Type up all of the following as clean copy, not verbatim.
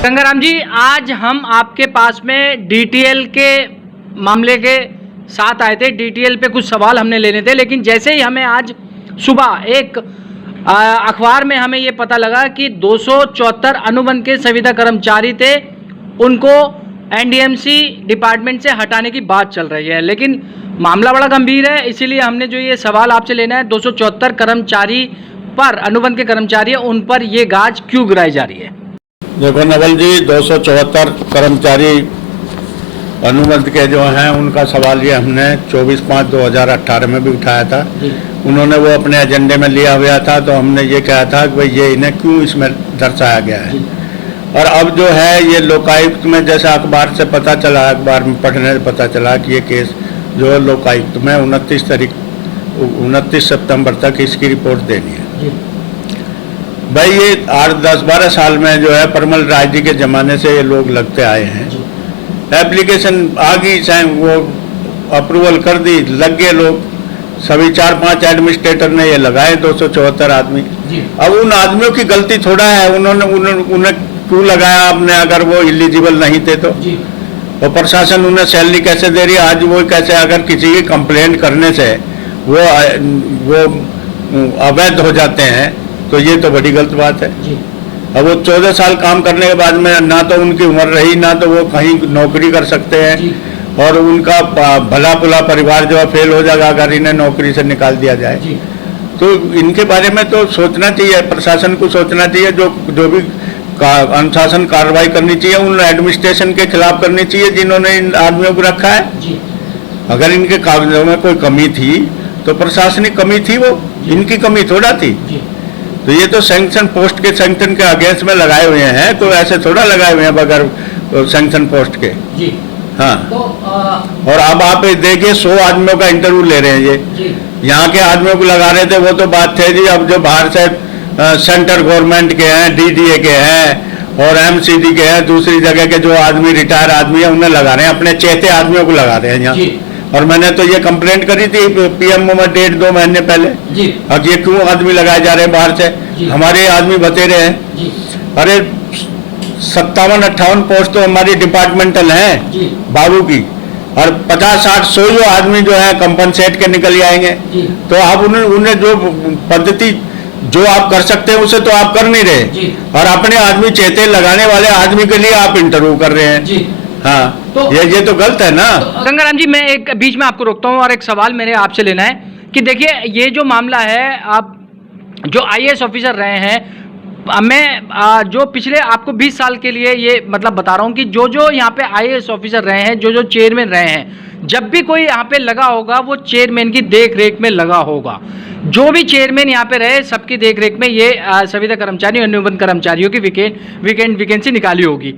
गंगाराम जी, आज हम आपके पास में डीटीएल के मामले के साथ आए थे। डीटीएल पे कुछ सवाल हमने लेने थे, लेकिन जैसे ही हमें आज सुबह एक अखबार में हमें ये पता लगा कि 274 अनुबंध के संविदा कर्मचारी थे, उनको एनडीएमसी डिपार्टमेंट से हटाने की बात चल रही है। लेकिन मामला बड़ा गंभीर है, इसीलिए हमने जो ये सवाल आपसे लेना है, 274 कर्मचारी पर, अनुबंध के कर्मचारी हैं, उन पर ये गाज क्यों गिराई जा रही है? देखो नवल जी, 274 कर्मचारी अनुबंध के जो हैं, उनका सवाल ये हमने 24/5/2018 में भी उठाया था। उन्होंने वो अपने एजेंडे में लिया हुआ था, तो हमने ये कहा था कि भाई ये इन्हें क्यों इसमें दर्शाया गया है। और अब जो है ये लोकायुक्त में, जैसे अखबार से पता चला, अखबार में पढ़ने से पता चला कि ये केस जो है लोकायुक्त में 29 सितंबर तक इसकी रिपोर्ट देनी है। भाई ये 8-10-12 साल में जो है परमल राय जी के ज़माने से ये लोग लगते आए हैं। एप्लीकेशन आ गई, चाहे वो अप्रूवल कर दी, लग गए लोग। सभी 4-5 एडमिनिस्ट्रेटर ने ये लगाए 274 आदमी। अब उन आदमियों की गलती थोड़ा है, उन्हें क्यों लगाया आपने, अगर वो इलिजिबल नहीं थे तो। और प्रशासन उन्हें सैलरी कैसे दे रही है? आज वो कैसे, अगर किसी की कंप्लेंट करने से वो अवैध हो जाते हैं, तो ये तो बड़ी गलत बात है। अब वो 14 साल काम करने के बाद में ना तो उनकी उम्र रही, ना तो वो कहीं नौकरी कर सकते हैं, और उनका भला बुला परिवार जो है फेल हो जाएगा अगर इन्हें नौकरी से निकाल दिया जाए। तो इनके बारे में तो सोचना चाहिए, प्रशासन को सोचना चाहिए। जो भी अनुशासन कार्रवाई करनी चाहिए उन एडमिनिस्ट्रेशन के खिलाफ करनी चाहिए जिन्होंने इन आदमियों को रखा है। अगर इनके कागजों में कोई कमी थी तो प्रशासनिक कमी थी, वो इनकी कमी थोड़ा थी। तो ये तो सैंक्शन पोस्ट के, सैंक्शन के अगेंस्ट में लगाए हुए हैं, तो ऐसे थोड़ा लगाए हुए हैं बगैर सैंक्शन पोस्ट के। हाँ, तो और अब आप देखिए 100 आदमियों का इंटरव्यू ले रहे हैं। ये यहाँ के आदमियों को लगा रहे थे, वो तो बात थे जी। अब जो बाहर से सेंट्रल गवर्नमेंट के हैं, डीडीए के हैं और एमसीडी के हैं, दूसरी जगह के जो आदमी रिटायर आदमी है, उन्हें लगा रहे हैं, अपने चहेते आदमियों को लगा रहे हैं यहाँ। और मैंने तो ये कंप्लेंट करी थी पीएमओ में 1.5-2 महीने पहले। अब ये क्यों आदमी लगाए जा रहे हैं बाहर से? हमारे आदमी बतेरे हैं। अरे 57-58 पोस्ट तो हमारी डिपार्टमेंटल हैं बाबू की, और 50-60-100 आदमी जो है कंपनसेट के निकल जाएंगे। तो आप उन्हें जो पद्धति जो आप कर सकते हैं उसे तो आप कर नहीं रहे, और अपने आदमी चहेते लगाने वाले आदमी के लिए आप इंटरव्यू कर रहे हैं। हाँ, तो ये तो गलत है ना। गंगाराम जी, मैं एक बीच में आपको रोकता हूँ और एक सवाल मेरे आपसे लेना है कि देखिए, ये जो मामला है, आप जो आईएएस ऑफिसर रहे हैं, मैं जो पिछले आपको 20 साल के लिए ये मतलब बता रहा हूँ कि जो यहाँ पे आईएएस ऑफिसर रहे हैं, जो चेयरमैन रहे हैं, जब भी कोई यहाँ पे लगा होगा वो चेयरमैन की देख रेख में लगा होगा। जो भी चेयरमैन यहाँ पे रहे, सबकी देख रेख में ये संविदा कर्मचारी, अनुबंध कर्मचारियों की वैकेंसी निकाली होगी।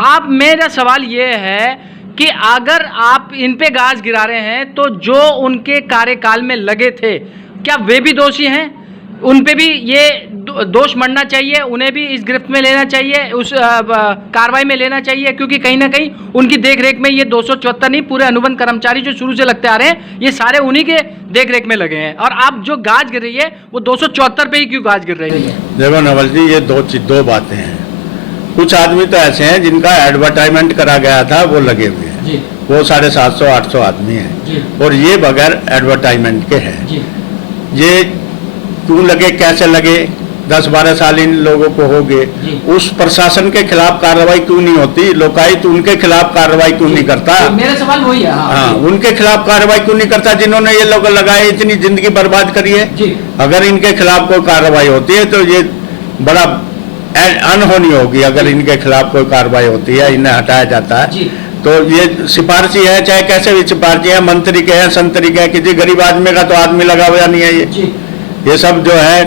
आप, मेरा सवाल ये है कि अगर आप इन पे गाज गिरा रहे हैं, तो जो उनके कार्यकाल में लगे थे, क्या वे भी दोषी हैं? उन पे भी ये दोष मरना चाहिए, उन्हें भी इस गिरफ्त में लेना चाहिए, उस कार्रवाई में लेना चाहिए, क्योंकि कहीं ना कहीं उनकी देखरेख में ये 274 नहीं, पूरे अनुबंध कर्मचारी जो शुरू से लगते आ रहे हैं, ये सारे उन्हीं के देखरेख में लगे हैं। और आप जो गाज गिर रही है वो 274 पे ही क्यों गाज गिर रही है? देखो नवल जी, ये दो बातें हैं। कुछ आदमी तो ऐसे हैं जिनका एडवर्टाइजमेंट करा गया था, वो लगे हुए हैं, वो 750-800 आदमी हैं, और ये बगैर एडवर्टाइजमेंट के हैं। ये क्यों लगे, कैसे लगे? 10-12 साल इन लोगों को हो गए। उस प्रशासन के खिलाफ कार्रवाई क्यों नहीं होती? लोकायुक्त उनके खिलाफ कार्रवाई क्यों नहीं करता? मेरा सवाल वही है। हाँ, उनके खिलाफ कार्रवाई क्यों नहीं करता जिन्होंने ये लोग लगाए, इतनी जिंदगी बर्बाद करी है? अगर इनके खिलाफ कोई कार्रवाई होती है तो ये बड़ा अनहोनी होगी। अगर इनके खिलाफ कोई कार्रवाई होती है, इन्हें हटाया जाता है, तो ये सिफारशी है, चाहे कैसे भी सिफारशी है, मंत्री के हैं, संतरी के हैं, किसी गरीब आदमी का तो आदमी लगा हुआ नहीं है। ये सब जो है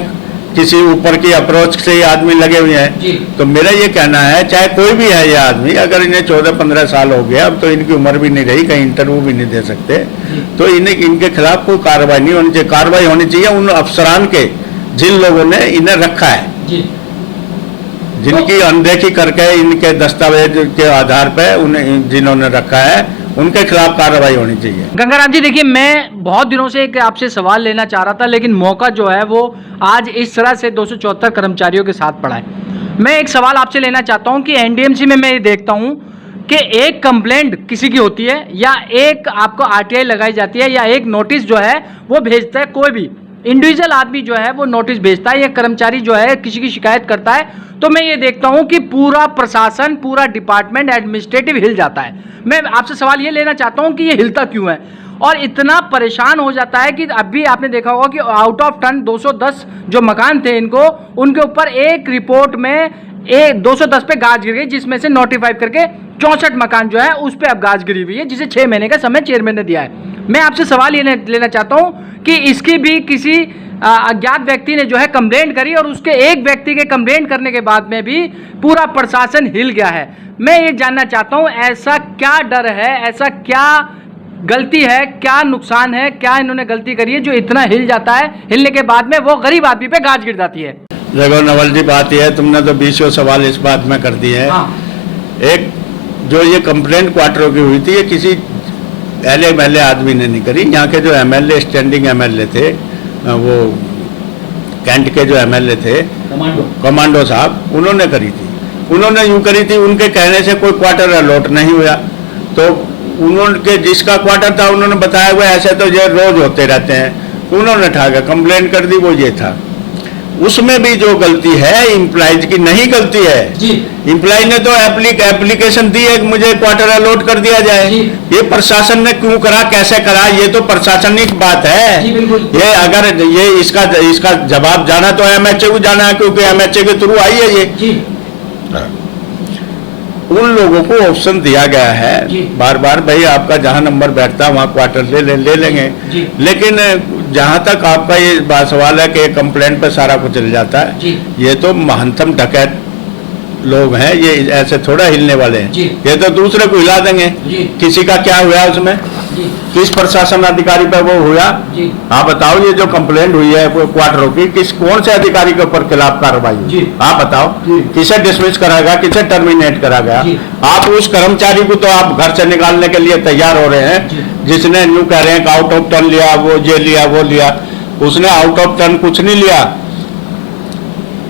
किसी ऊपर की अप्रोच से ही आदमी लगे हुए हैं। तो मेरा ये कहना है, चाहे कोई भी है ये आदमी, अगर इन्हें 14-15 साल हो गया, अब तो इनकी उम्र भी नहीं रही, कहीं इंटरव्यू भी नहीं दे सकते, तो इनके खिलाफ कोई कार्रवाई नहीं होनी चाहिए। कार्रवाई होनी चाहिए उन अफसरान के जिन लोगों ने इन्हें रखा है, जिनकी अनदेखी करके इनके दस्तावेज के आधार पर उन्हें जिन्होंने रखा है, उनके खिलाफ कार्रवाई होनी चाहिए। गंगाराम जी, देखिए, मैं बहुत दिनों से एक आपसे सवाल लेना चाह रहा था, लेकिन मौका जो है वो आज इस तरह से 274 कर्मचारियों के साथ पड़ा है। मैं एक सवाल आपसे लेना चाहता हूं कि एनडीएमसी में मैं ये देखता हूं कि एक कंप्लेंट किसी की होती है या एक आपको आरटीआई लगाई जाती है या एक नोटिस जो है वो भेजता है, कोई भी इंडिविजुअल आदमी जो है वो नोटिस भेजता है या कर्मचारी जो है किसी की शिकायत करता है, तो मैं ये देखता हूं कि पूरा प्रशासन, पूरा डिपार्टमेंट एडमिनिस्ट्रेटिव हिल जाता है। मैं आपसे सवाल ये लेना चाहता हूं कि ये हिलता क्यों है और इतना परेशान हो जाता है कि अभी आपने देखा होगा कि आउट ऑफ टन 210 जो मकान थे इनको, उनके ऊपर एक रिपोर्ट में 210 पे गाज गिर गई, जिसमें से नोटिफाई करके 64 मकान जो है उस पर अब गाज गिरी हुई है, जिसे 6 महीने का समय चेयरमैन ने दिया है। मैं आपसे सवाल ये लेना चाहता हूं कि इसकी भी किसी अज्ञात व्यक्ति ने जो है कंप्लेंट करी और उसके एक व्यक्ति के कंप्लेंट करने के बाद में भी पूरा प्रशासन हिल गया है। मैं ये जानना चाहता हूं ऐसा क्या डर है, ऐसा क्या गलती है, क्या नुकसान है, क्या इन्होंने गलती करी है जो इतना हिल जाता है, हिलने के बाद में वो गरीब आदमी पे गाज गिर जाती है। देखो नवल जी, बात यह है, तुमने तो 20 सवाल इस बात में कर दिए हैं। हाँ। एक जो ये कंप्लेंट क्वार्टरों की हुई थी, ये किसी एमएलए आदमी ने नहीं करी। यहाँ के जो एमएलए, स्टैंडिंग एमएलए थे, वो कैंट के जो एमएलए थे कमांडो साहब, उन्होंने करी थी। उन्होंने यूँ करी थी, उनके कहने से कोई क्वार्टर अलॉट नहीं हुआ, तो उन्होंने जिसका क्वार्टर था उन्होंने बताया हुआ ऐसे तो ये रोज होते रहते हैं, उन्होंने उठा के कंप्लेंट कर दी, वो ये था। उसमें भी जो गलती है इम्प्लॉइज की नहीं गलती है। इम्प्लॉय ने तो एप्लीकेशन दी है कि मुझे क्वार्टर अलॉट कर दिया जाए। ये प्रशासन ने क्यों करा, कैसे करा, ये तो प्रशासनिक बात है। ये अगर ये इसका जवाब जाना तो एमएचए को जाना है, क्योंकि एमएचए के थ्रू आई है ये। उन लोगों को ऑप्शन दिया गया है बार बार, भाई आपका जहां नंबर बैठता है वहां क्वार्टर ले लेंगे, लेकिन जहां तक आपका ये बात सवाल है कि कंप्लेंट पे सारा कुछ चल जाता है, ये तो महंतम डकैत लोग हैं, ये ऐसे थोड़ा हिलने वाले हैं। ये तो दूसरे को हिला देंगे। किसी का क्या हुआ उसमें, किस प्रशासन अधिकारी पे वो हुआ, आप बताओ। ये जो कंप्लेंट हुई है क्वार्टरों की, कौन से अधिकारी के ऊपर खिलाफ कार्रवाई हुई, आप बताओ। किसे डिसमिस करा गया, किसे टर्मिनेट करा गया। आप उस कर्मचारी को तो आप घर से निकालने के लिए तैयार हो रहे हैं, जिसने यूं कह रहे हैं कि आउट ऑफ टर्न लिया, वो ये लिया, वो लिया। उसने आउट ऑफ टर्न कुछ नहीं लिया।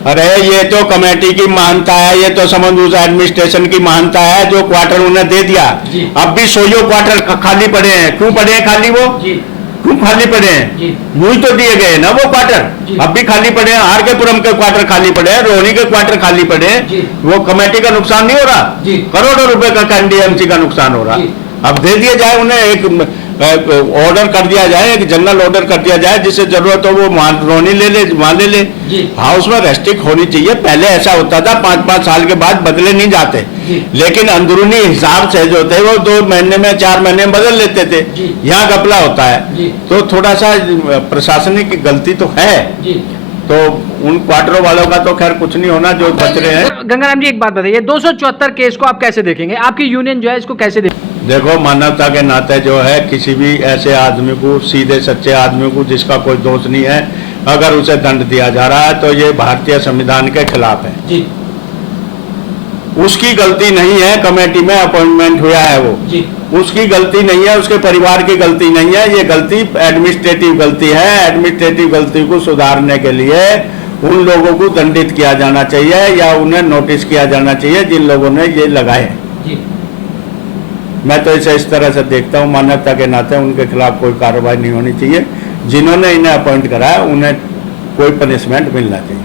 अरे ये तो कमेटी की महानता है, ये तो समझ उस एडमिनिस्ट्रेशन की महानता है जो क्वार्टर उन्हें दे दिया। अब भी 100 क्वार्टर खाली पड़े हैं। क्यों पड़े हैं खाली, वो क्यों खाली पड़े हैं? यूं तो दिए गए ना वो क्वार्टर, अब भी खाली पड़े हैं। आर के पुरम के क्वार्टर खाली पड़े हैं, रोहिणी के क्वार्टर खाली पड़े हैं। वो कमेटी का नुकसान नहीं हो रहा, करोड़ों रुपए का एनडीएमसी का नुकसान हो रहा। अब दे दिया जाए उन्हें, एक ऑर्डर कर दिया जाए, एक जनरल ऑर्डर कर दिया जाए, जिससे जरूरत हो वो रोनी ले ले, वहां ले ले। हाउस में रेस्ट्रिक्ट होनी चाहिए। पहले ऐसा होता था 5-5 साल के बाद बदले नहीं जाते, लेकिन अंदरूनी हिसाब से जो थे वो 2 महीने में 4 महीने में बदल लेते थे। यहाँ घपला होता है, तो थोड़ा सा प्रशासनिक गलती तो है। तो उन क्वार्टरों वालों का तो खैर कुछ नहीं होना, जो बच रहे हैं। गंगाराम जी एक बात बताइए, 274 केस को आप कैसे देखेंगे, आपकी यूनियन जो है इसको कैसे देखेंगे? देखो, मानवता के नाते जो है किसी भी ऐसे आदमी को, सीधे सच्चे आदमी को जिसका कोई दोष नहीं है, अगर उसे दंड दिया जा रहा है तो ये भारतीय संविधान के खिलाफ है। जी। उसकी गलती नहीं है, कमेटी में अपॉइंटमेंट हुआ है वो, जी। उसकी गलती नहीं है, उसके परिवार की गलती नहीं है, ये गलती एडमिनिस्ट्रेटिव गलती है। एडमिनिस्ट्रेटिव गलती को सुधारने के लिए उन लोगों को दंडित किया जाना चाहिए या उन्हें नोटिस किया जाना चाहिए जिन लोगों ने ये लगाए। मैं तो इसे इस तरह से देखता हूँ, मानवता के नाते उनके खिलाफ कोई कार्रवाई नहीं होनी चाहिए। जिन्होंने इन्हें अपॉइंट कराया उन्हें कोई पनिशमेंट मिलना चाहिए।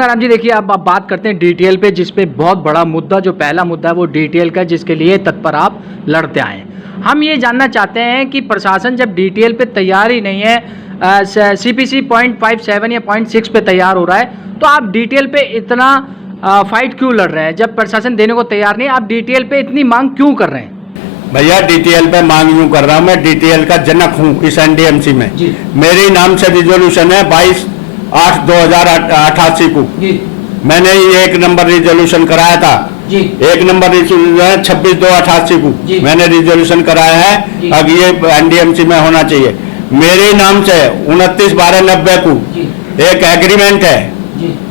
राम जी देखिए, आप बात करते हैं डीटीएल पे, जिसपे बहुत बड़ा मुद्दा, जो पहला मुद्दा है वो डीटीएल का, जिसके लिए तत्पर आप लड़ते आए हैं। हम ये जानना चाहते हैं कि प्रशासन जब डीटीएल पे तैयार ही नहीं है, सीपीसी 0.57 या 0.6 पे तैयार हो रहा है, तो आप डीटीएल पे इतना फाइट क्यों लड़ रहे हैं? जब प्रशासन देने को तैयार नहीं, आप डीटीएल पे इतनी मांग क्यों कर रहे हैं? भैया, डीटीएल पे मांग यूं कर रहा हूं, मैं डीटीएल का जनक हूं इस एनडीएमसी में। मेरे नाम से रिजोल्यूशन है 22/8/2088 को। मैंने एक नंबर रिजोल्यूशन कराया था। 1 नंबर रिजोल्यूशन 26/2/88 को मैंने रिजोल्यूशन कराया है। अब ये एनडीएमसी में होना चाहिए। मेरे नाम से 29/12/90 को एक एग्रीमेंट है।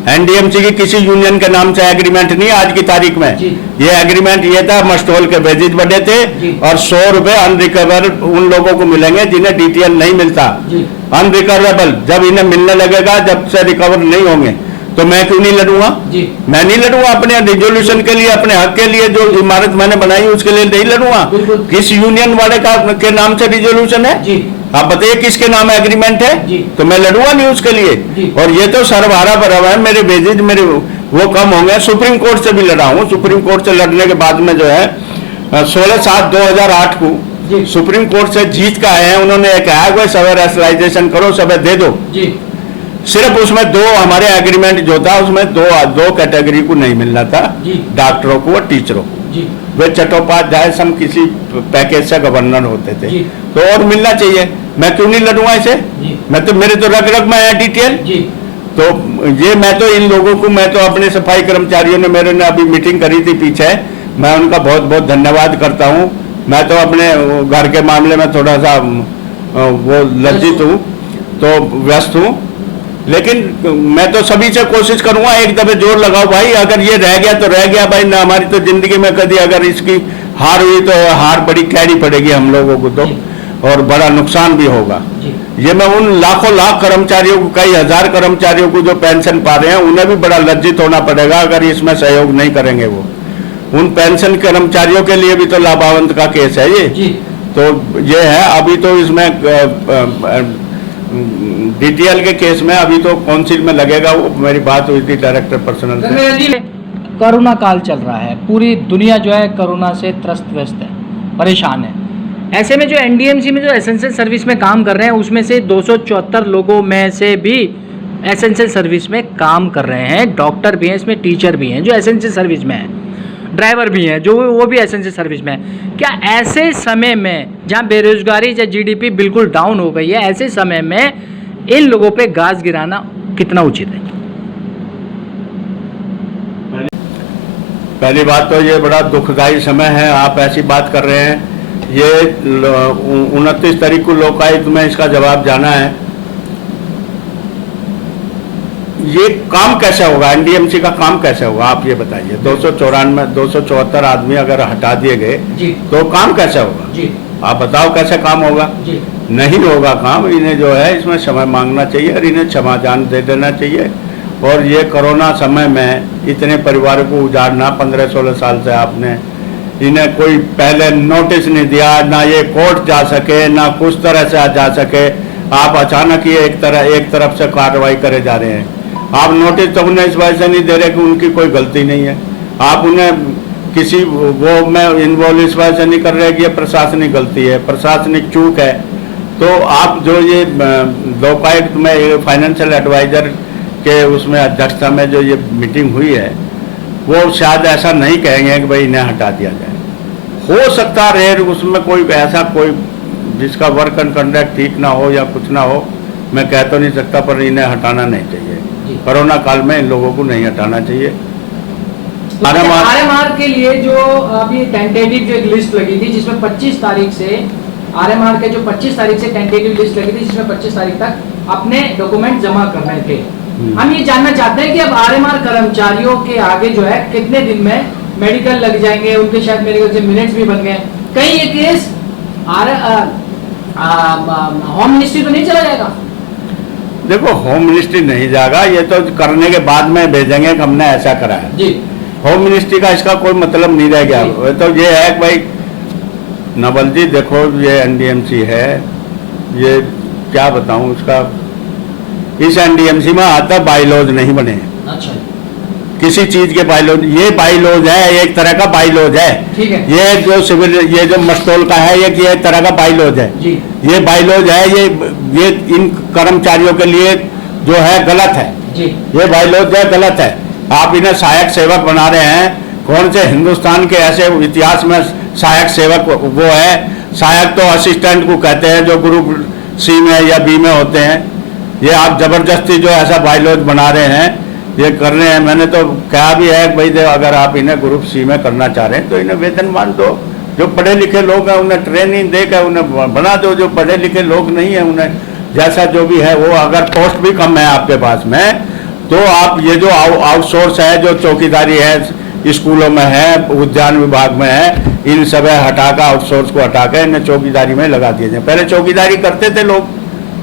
एनडीएमसी की किसी यूनियन के नाम से एग्रीमेंट नहीं आज की तारीख में। ये एग्रीमेंट ये था, मस्टोल के वेजेज बढ़े थे और 100 रुपए अनरिकवर उन लोगों को मिलेंगे जिन्हें डीटीएल नहीं मिलता। अनरिकवरेबल जब इन्हें मिलने लगेगा, जब से रिकवर नहीं होंगे, तो मैं क्यों नहीं लड़ूंगा? जी। मैं नहीं लड़ूंगा अपने रिजोल्यूशन के लिए, अपने हक के लिए, जो इमारत मैंने बनाई उसके लिए नहीं लड़ूंगा। किस यूनियन वाले का के नाम से रिजोल्यूशन है जी। आप बताइए किसके नाम एग्रीमेंट है जी। तो मैं लड़ूंगा नहीं उसके लिए जी। और ये तो सर्वहारा भरा है, मेरे वेजेज मेरे वो कम होंगे। सुप्रीम कोर्ट से भी लड़ा हूँ, सुप्रीम कोर्ट से लड़ने के बाद में जो है 16/7/2008 को सुप्रीम कोर्ट से जीत का आए हैं। उन्होंने कहा कोई सब रेशनलाइजेशन करो, सब दे दो जी। सिर्फ उसमें दो हमारे एग्रीमेंट जो था उसमें दो कैटेगरी को नहीं मिलना था, डॉक्टरों को और टीचरों को। वे चट्टोपाध्याय सम किसी पैकेज से गवर्नर होते थे तो और मिलना चाहिए। मैं क्यों नहीं लड़ूंगा इसे? मैं तो मेरे तो रग रग में है डिटेल। तो ये मैं तो इन लोगों को, मैं तो अपने सफाई कर्मचारियों ने मेरे ने अभी मीटिंग करी थी पीछे, मैं उनका बहुत बहुत धन्यवाद करता हूँ। मैं तो अपने घर के मामले में थोड़ा सा वो लज्जित हूँ, तो व्यस्त हूँ, लेकिन मैं तो सभी से कोशिश करूंगा एक दफे जोर लगाओ भाई, अगर ये रह गया तो रह गया भाई ना, हमारी तो जिंदगी में कभी अगर इसकी हार हुई तो हार बड़ी कैडी पड़ेगी हम लोगों को तो, और बड़ा नुकसान भी होगा। ये मैं उन लाखों लाख कर्मचारियों को, कई हजार कर्मचारियों को जो पेंशन पा रहे हैं उन्हें भी बड़ा लज्जित होना पड़ेगा अगर इसमें सहयोग नहीं करेंगे। वो उन पेंशन कर्मचारियों के लिए भी तो लाभावंत का केस है ये। तो ये है अभी तो इसमें डीटीएल के केस में अभी तो काउंसिल में लगेगा, वो मेरी बात हुई थी डायरेक्टर पर्सनल से। कोरोना काल चल रहा है, पूरी दुनिया जो है कोरोना से त्रस्त व्यस्त है, परेशान है। ऐसे में जो एनडीएमसी में जो एसेंशियल सर्विस में काम कर रहे हैं उसमें से 274 लोगों में से भी एसेंशियल सर्विस में काम कर रहे हैं। डॉक्टर भी हैं, इसमें टीचर भी हैं जो एसेंशियल सर्विस में हैं, ड्राइवर भी हैं जो वो भी एसेंशियल सर्विस में है। क्या ऐसे समय में जहां बेरोजगारी या जीडीपी बिल्कुल डाउन हो गई है, ऐसे समय में इन लोगों पे गाज गिराना कितना उचित है? पहली बात तो ये बड़ा दुखदायी समय है, आप ऐसी बात कर रहे हैं। ये 29 तारीख को लोकायुक्त में इसका जवाब जाना है। ये काम कैसे होगा, एनडीएमसी का काम कैसे होगा आप ये बताइए। 274 आदमी अगर हटा दिए गए तो काम कैसे होगा? आप बताओ कैसे काम होगा? नहीं होगा काम। इन्हें जो है इसमें समय मांगना चाहिए और इन्हें क्षमादान दे देना चाहिए। और ये कोरोना समय में इतने परिवारों को उजाड़ना, 15-16 साल से आपने इन्हें कोई पहले नोटिस नहीं दिया, ना ये कोर्ट जा सके, ना कुछ तरह से जा सके। आप अचानक ही एक तरफ से कार्रवाई करे जा रहे हैं। आप नोटिस तो उन्हें इस वजह से नहीं दे रहे कि उनकी कोई गलती नहीं है। आप उन्हें किसी वो में इन्वॉल्व इस वजह से नहीं कर रहे कि ये प्रशासनिक गलती है, प्रशासनिक चूक है। तो आप जो ये लोकायुक्त में फाइनेंशियल एडवाइजर के उसमें अध्यक्षता में जो ये मीटिंग हुई है, वो शायद ऐसा नहीं कहेंगे कि भाई इन्हें हटा दिया जाए। हो सकता है उसमें कोई ऐसा कोई जिसका वर्क एंड कंडक्ट ठीक ना हो या कुछ ना हो, मैं कह तो नहीं सकता, पर इन्हें हटाना नहीं चाहिए। कोरोना काल में इन लोगों को नहीं हटाना चाहिए। आरएमआर के लिए जो अभी टेंटेटिव जो एक लिस्ट लगी थी जिसमें 25 तारीख से आरएमआर के जो 25 तारीख से टेंटेटिव लिस्ट लगी थी जिसमें 25 तारीख तक अपने डॉक्यूमेंट जमा करने थे। हम ये जानना चाहते हैं कि अब आरएमआर कर्मचारियों के आगे जो है कितने दिन में मेडिकल लग जाएंगे, उनके शायद मेडिकल से मिनट्स भी बन गए। कहीं ये केस होम मिनिस्ट्री तो नहीं चला जाएगा? देखो होम मिनिस्ट्री नहीं जाएगा, ये तो करने के बाद में भेजेंगे कि हमने ऐसा करा है जी। होम मिनिस्ट्री का इसका कोई मतलब नहीं रह गया। तो ये है कि भाई नवल जी देखो ये एनडीएमसी है, ये क्या बताऊं उसका, इस एनडीएमसी में आता बाईलॉज नहीं बने। अच्छा। किसी चीज के बाईलॉज, ये बाईलॉज है, एक तरह का बाईलॉज है। ठीक है। ये जो सिविल, ये जो मस्टोल का है, ये एक तरह का बाईलॉज है जी। ये बाईलॉज है, ये इन कर्मचारियों के लिए जो है गलत है जी। ये बाईलॉज है, गलत है। आप इन्हें सहायक सेवक बना रहे हैं। कौन से हिंदुस्तान के ऐसे इतिहास में सहायक सेवक वो है? सहायक तो असिस्टेंट को कहते हैं जो ग्रुप सी में या बी में होते हैं। ये आप जबरदस्ती जो ऐसा बाईलॉज बना रहे हैं, ये कर रहे हैं। मैंने तो कहा भी है भाई अगर आप इन्हें ग्रुप सी में करना चाह रहे हैं तो इन्हें वेतनमान दो। जो पढ़े लिखे लोग हैं उन्हें ट्रेनिंग देकर उन्हें बना दो। जो पढ़े लिखे लोग नहीं है उन्हें जैसा जो भी है वो, अगर पोस्ट भी कम है आपके पास में, तो आप ये जो आउटसोर्स है, जो चौकीदारी है स्कूलों में है, उद्यान विभाग में है, इन सब हटाकर आउटसोर्स को हटाकर इन्हें चौकीदारी में लगा दिए जाए। पहले चौकीदारी करते थे लोग,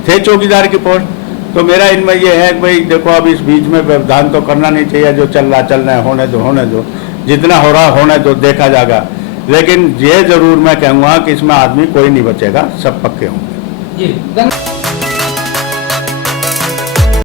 थे चौकीदार की पोस्ट, तो मेरा इनमें ये है कि भाई देखो अब इस बीच में व्यवधान तो करना नहीं चाहिए, जो चल रहा है होने दो, जितना हो रहा होने दो, देखा जाएगा। लेकिन ये जरूर मैं कहूँगा कि इसमें आदमी कोई नहीं बचेगा, सब पक्के होंगे। जी।